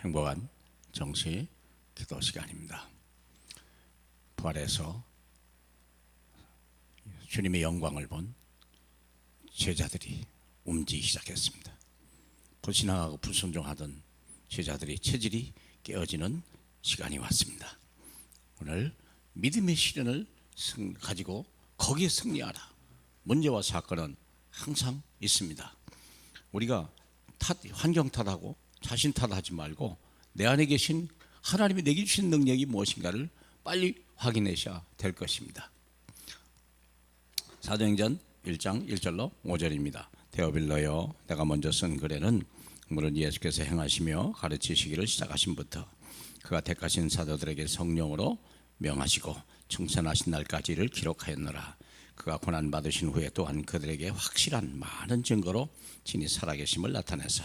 행복한 정시 기도 시간입니다. 부활해서 주님의 영광을 본 제자들이 움직이기 시작했습니다. 불신앙하고 불순종하던 제자들이 체질이 깨어지는 시간이 왔습니다. 오늘 믿음의 시련을 가지고 거기에 승리하라. 문제와 사건은 항상 있습니다. 우리가 환경 탓하고 자신 탓하지 말고 내 안에 계신 하나님이 내게 주신 능력이 무엇인가를 빨리 확인하셔야 될 것입니다. 사도행전 1장 1절로 5절입니다. 데오빌러여, 내가 먼저 쓴 글에는 물은 예수께서 행하시며 가르치시기를 시작하신부터 그가 택하신 사도들에게 성령으로 명하시고 청산하신 날까지를 기록하였노라. 그가 고난받으신 후에 또한 그들에게 확실한 많은 증거로 친히 살아계심을 나타내사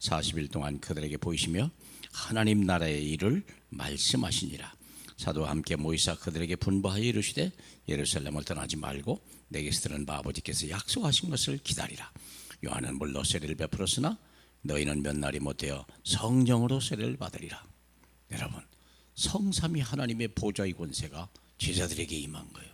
40일 동안 그들에게 보이시며 하나님 나라의 일을 말씀하시니라. 사도와 함께 모이사 그들에게 분부하여 이르시되 예루살렘을 떠나지 말고 내게서 들은 바 아버지께서 약속하신 것을 기다리라. 요한은 물로 세례를 베풀었으나 너희는 몇 날이 못되어 성령으로 세례를 받으리라. 여러분, 성삼위 하나님의 보좌의 권세가 제자들에게 임한 거예요.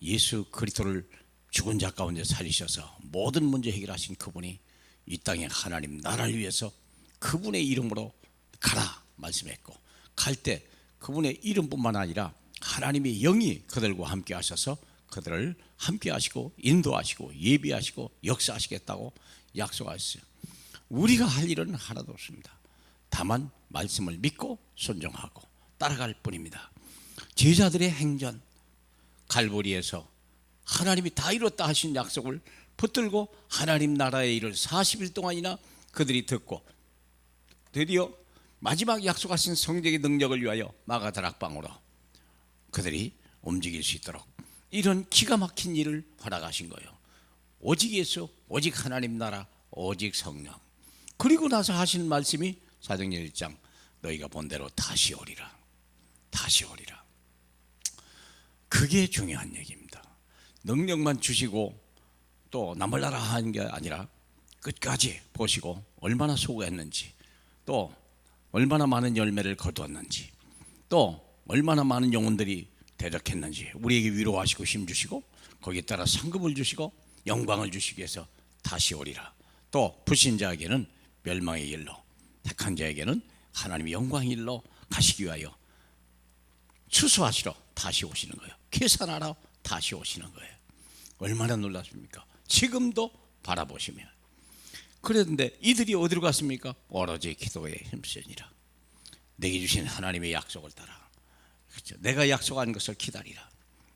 예수 그리스도를 죽은 자 가운데 살리셔서 모든 문제 해결하신 그분이 이 땅에 하나님 나라를 위해서 그분의 이름으로 가라 말씀했고, 갈 때 그분의 이름뿐만 아니라 하나님의 영이 그들과 함께 하셔서 그들을 함께 하시고 인도하시고 예비하시고 역사하시겠다고 약속하셨어요. 우리가 할 일은 하나도 없습니다. 다만 말씀을 믿고 순종하고 따라갈 뿐입니다. 제자들의 행전, 갈보리에서 하나님이 다 이뤘다 하신 약속을 붙들고 하나님 나라의 일을 40일 동안이나 그들이 듣고 드디어 마지막 약속하신 성령의 능력을 위하여 마가다락방으로 그들이 움직일 수 있도록 이런 기가 막힌 일을 허락하신 거예요. 오직 예수, 오직 하나님 나라, 오직 성령. 그리고 나서 하신 말씀이 사도행전 1장 너희가 본 대로 다시 오리라. 다시 오리라. 그게 중요한 얘기입니다. 능력만 주시고 또 남을나라 하는 게 아니라 끝까지 보시고 얼마나 수고했는지, 또 얼마나 많은 열매를 거두었는지, 또 얼마나 많은 영혼들이 대적했는지 우리에게 위로하시고 힘주시고 거기에 따라 상급을 주시고 영광을 주시기 위해서 다시 오리라. 또 불신자에게는 멸망의 일로, 택한 자에게는 하나님의 영광의 일로 가시기 위하여 추수하시러 다시 오시는 거예요. 계산하러 다시 오시는 거예요. 얼마나 놀랍습니까? 지금도 바라보시면. 그런데 이들이 어디로 갔습니까? 오로지 기도에 힘쓰니라. 내게 주신 하나님의 약속을 따라, 그렇죠? 내가 약속한 것을 기다리라.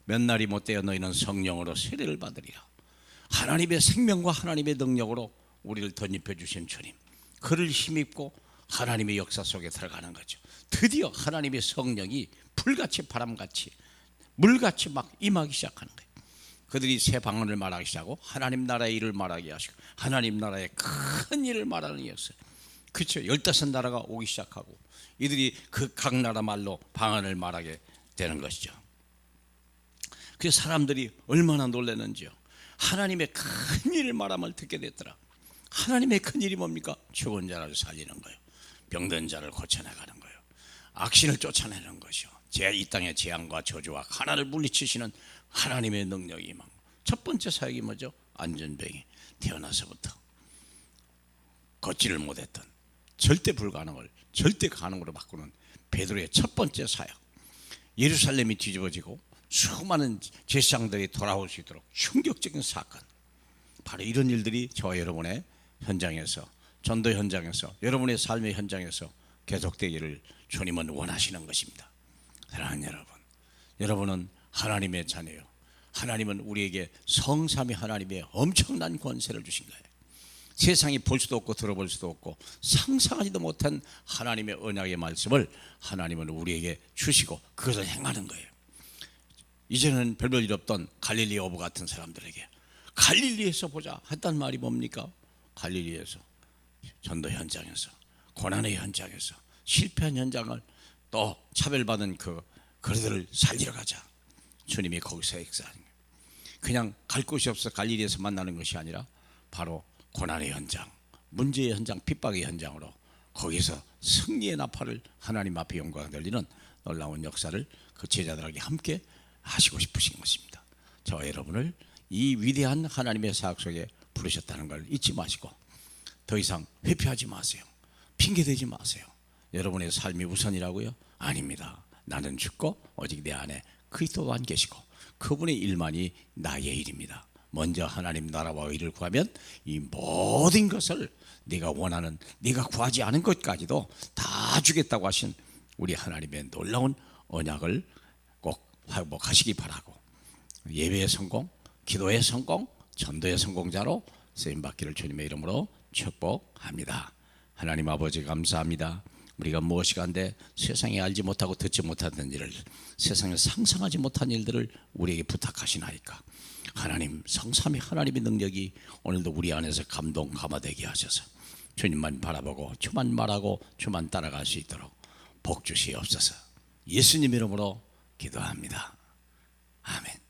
몇 날이 못되어 너희는 성령으로 세례를 받으리라. 하나님의 생명과 하나님의 능력으로 우리를 덧입혀 주신 주님, 그를 힘입고 하나님의 역사 속에 들어가는 거죠. 드디어 하나님의 성령이 불같이 바람같이 물같이 막 임하기 시작하는 거예요. 그들이 새 방언을 말하기 시작하고 하나님 나라의 일을 말하게 하시고 하나님 나라의 큰 일을 말하는 이었어요. 그렇죠. 15나라가 오기 시작하고 이들이 그 각 나라 말로 방언을 말하게 되는 것이죠. 그래서 사람들이 얼마나 놀랐는지요. 하나님의 큰 일을 말함을 듣게 됐더라. 하나님의 큰 일이 뭡니까? 죽은 자를 살리는 거예요. 병든 자를 고쳐나가는 거예요. 악신을 쫓아내는 것이요. 이 땅의 재앙과 저주와 가난을 물리치시는 하나님의 능력이 임한 거예요. 첫 번째 사역이 뭐죠? 안전병이 태어나서부터 걷지를 못했던 절대 불가능을 절대 가능으로 바꾸는 베드로의 첫 번째 사역. 예루살렘이 뒤집어지고 수많은 제사장들이 돌아올 수 있도록 충격적인 사건. 바로 이런 일들이 저와 여러분의 현장에서, 전도 현장에서, 여러분의 삶의 현장에서 계속되기를 주님은 원하시는 것입니다. 사랑하는 여러분, 여러분은 하나님의 자녀요. 하나님은 우리에게 성삼위 하나님의 엄청난 권세를 주신 거예요. 세상이 볼 수도 없고 들어볼 수도 없고 상상하지도 못한 하나님의 언약의 말씀을 하나님은 우리에게 주시고 그것을 행하는 거예요. 이제는 별별 일 없던 갈릴리 어부 같은 사람들에게 갈릴리에서 보자 했단 말이 뭡니까? 갈릴리에서, 전도 현장에서, 고난의 현장에서, 실패한 현장을 또 차별받은 그들을 살리러 가자. 주님이 거기서 역사하는 거예요. 그냥 갈 곳이 없어 갈릴리에서 만나는 것이 아니라 바로 고난의 현장, 문제의 현장, 핍박의 현장으로 거기서 승리의 나팔을 하나님 앞에 영광을 돌리는 놀라운 역사를 그 제자들에게 함께 하시고 싶으신 것입니다. 저와 여러분을 이 위대한 하나님의 사역 속에 부르셨다는 걸 잊지 마시고 더 이상 회피하지 마세요. 핑계대지 마세요. 여러분의 삶이 우선이라고요? 아닙니다. 나는 죽고 오직 내 안에 그리스도만 계시고 그분의 일만이 나의 일입니다. 먼저 하나님 나라와 의를 구하면 이 모든 것을 네가 원하는, 네가 구하지 않은 것까지도 다 주겠다고 하신 우리 하나님의 놀라운 언약을 꼭 회복하시기 바라고, 예배의 성공, 기도의 성공, 전도의 성공자로 쓰임받기를 주님의 이름으로 축복합니다. 하나님 아버지 감사합니다. 우리가 무엇이 간데 세상에 알지 못하고 듣지 못하던 일을, 세상에 상상하지 못한 일들을 우리에게 부탁하시나이까. 하나님, 성삼위 하나님의 능력이 오늘도 우리 안에서 감동 감화되게 하셔서 주님만 바라보고 주만 말하고 주만 따라갈 수 있도록 복 주시옵소서. 예수님 이름으로 기도합니다. 아멘.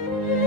네.